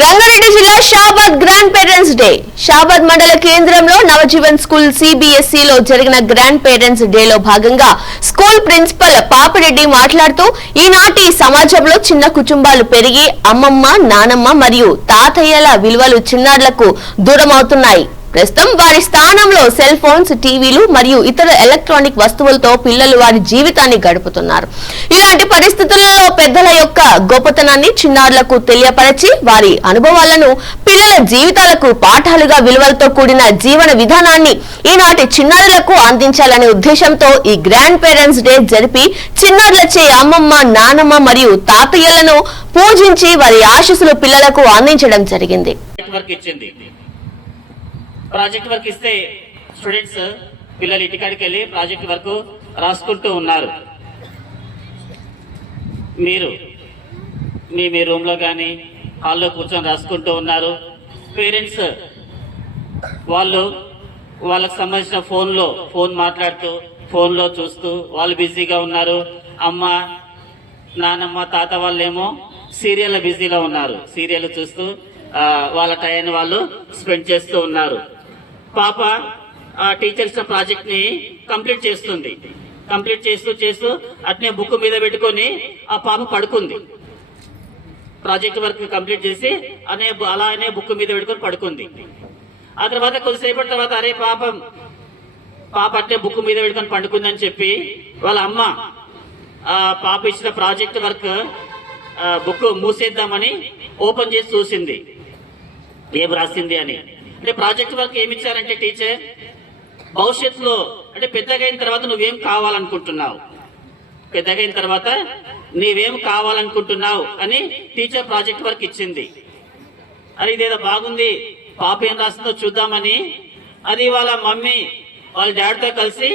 రంగారెడ్డి జిల్లా Shabad grand parents day. Shabad మండల కేంద్రంలో నవజీవన్ స్కూల్ సిబిఎస్ఈ లో జరిగిన గ్రాండ్ పేరెంట్స్ డే లో భాగంగా స్కూల్ ప్రిన్సిపల్ పాపిరెడ్డి మాట్లాడుతూ ఈనాటి సమాజంలో చిన్న కుటుంబాలు పెరిగి అమ్మమ్మ నానమ్మ మరియు తాతయ్యల విలువలు చిన్నారులకు దూరమవుతున్నాయి. ప్రస్తుతం వారి స్థానంలో సెల్ ఫోన్స్ టీవీలు మరియు ఇతర ఎలక్ట్రానిక్ వస్తువులతో పిల్లలు వారి జీవితాన్ని గడుపుతున్నారు. ఇలాంటి పరిస్థితులలో పెద్దల యొక్క గొప్పతనాన్ని చిన్నారులకు తెలియపరచి వారి అనుభవాలను పిల్లల జీవితాలకు పాఠాలుగా విలువలతో కూడిన జీవన విధానాన్ని ఈనాటి చిన్నారులకు అందించాలనే ఉద్దేశంతో ఈ గ్రాండ్ పేరెంట్స్ డే జరిపి చిన్నారులచే అమ్మమ్మ నానమ్మ మరియు తాతయ్యలను పూజించి వారి ఆశీస్సులు పిల్లలకు అందించడం జరిగింది. ప్రాజెక్ట్ వర్క్ ఇస్తే స్టూడెంట్స్ పిల్లలు ఇంటికాడికి వెళ్ళి ప్రాజెక్ట్ వర్క్ రాసుకుంటూ ఉన్నారు. మీరు మీ మీ రూమ్లో కానీ హాల్లో కూర్చొని రాసుకుంటూ ఉన్నారు. పేరెంట్స్ వాళ్ళు వాళ్ళకి సంబంధించిన ఫోన్లో ఫోన్ మాట్లాడుతూ ఫోన్లో చూస్తూ వాళ్ళు బిజీగా ఉన్నారు. అమ్మ నానమ్మ తాత వాళ్ళేమో సీరియల్ బిజీలో ఉన్నారు. సీరియల్ చూస్తూ వాళ్ళ టైం వాళ్ళు స్పెండ్ చేస్తూ ఉన్నారు. పాప టీచర్స్ ప్రాజెక్ట్ని కంప్లీట్ చేస్తుంది. కంప్లీట్ చేస్తూ చేస్తూ అట్నే బుక్ మీద పెట్టుకొని ఆ పాప పడుకుంది. ప్రాజెక్ట్ వర్క్ కంప్లీట్ చేసి అనే అలానే బుక్ మీద పెట్టుకొని పడుకుంది. ఆ తర్వాత కొద్దిసేపటి తర్వాత అరే పాపం పాప అట్నే బుక్ మీద పెట్టుకొని పండుకుందని చెప్పి వాళ్ళ అమ్మ ఆ పాప ఇచ్చిన ప్రాజెక్ట్ వర్క్ బుక్ మూసేద్దామని ఓపెన్ చేసి చూసింది. ఏం రాసింది అని. అంటే ప్రాజెక్ట్ వర్క్ ఏమి ఇచ్చారంటే టీచర్ భవిష్యత్తులో అంటే పెద్దగా అయిన తర్వాత నువ్వేం కావాలనుకుంటున్నావు? పెద్దగా అయిన తర్వాత నీవేం కావాలనుకుంటున్నావు అని టీచర్ ప్రాజెక్ట్ వర్క్ ఇచ్చింది. అది ఇదేదో బాగుంది పాప ఏం రాస్తుందో చూద్దామని. అది వాళ్ళ మమ్మీ వాళ్ళ డాడీతో కలిసి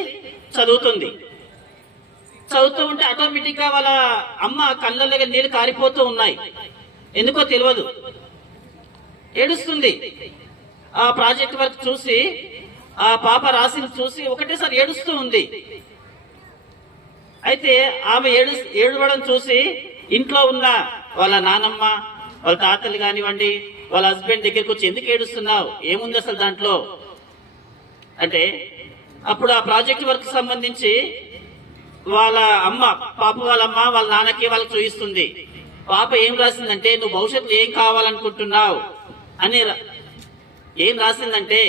చదువుతుంది. చదువుతూ ఉంటే ఆటోమేటిక్గా వాళ్ళ అమ్మ కళ్ళల్లో నీళ్ళు కారిపోతూ ఉన్నాయి. ఎందుకో తెలియదు. ఏడుస్తుంది. ఆ ప్రాజెక్ట్ వర్క్ చూసి ఆ పాప రాసింది చూసి ఒకటేసారి ఏడుస్తూ ఉంది. అయితే ఆమె ఏడు ఏడవడం చూసి ఇంట్లో ఉన్న వాళ్ళ నానమ్మ వాళ్ళ తాతలు కానివ్వండి వాళ్ళ హస్బెండ్ దగ్గరికి వచ్చి ఎందుకు ఏడుస్తున్నావు? ఏముంది అసలు దాంట్లో? అంటే అప్పుడు ఆ ప్రాజెక్ట్ వర్క్ సంబంధించి వాళ్ళ అమ్మ పాప వాళ్ళ అమ్మ వాళ్ళ నాన్నకి వాళ్ళకి చూపిస్తుంది పాప ఏం రాసిందంటే నువ్వు భవిష్యత్తులో ఏం కావాలనుకుంటున్నావు? అని ఏం రాసిందంటే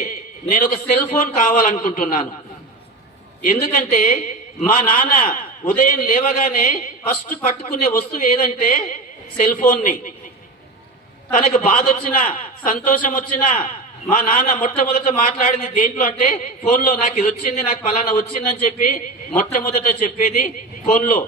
నేను ఒక సెల్ ఫోన్ కావాలనుకుంటున్నాను. ఎందుకంటే మా నాన్న ఉదయం లేవగానే ఫస్ట్ పట్టుకునే వస్తువు ఏదంటే సెల్ ఫోన్ని తనకు బాధ వచ్చినా సంతోషం వచ్చినా మా నాన్న మొట్టమొదట మాట్లాడింది దేంట్లో అంటే ఫోన్లో నాకు ఇది వచ్చింది నాకు పలానా వచ్చిందని చెప్పి మొట్టమొదట చెప్పేది ఫోన్లో.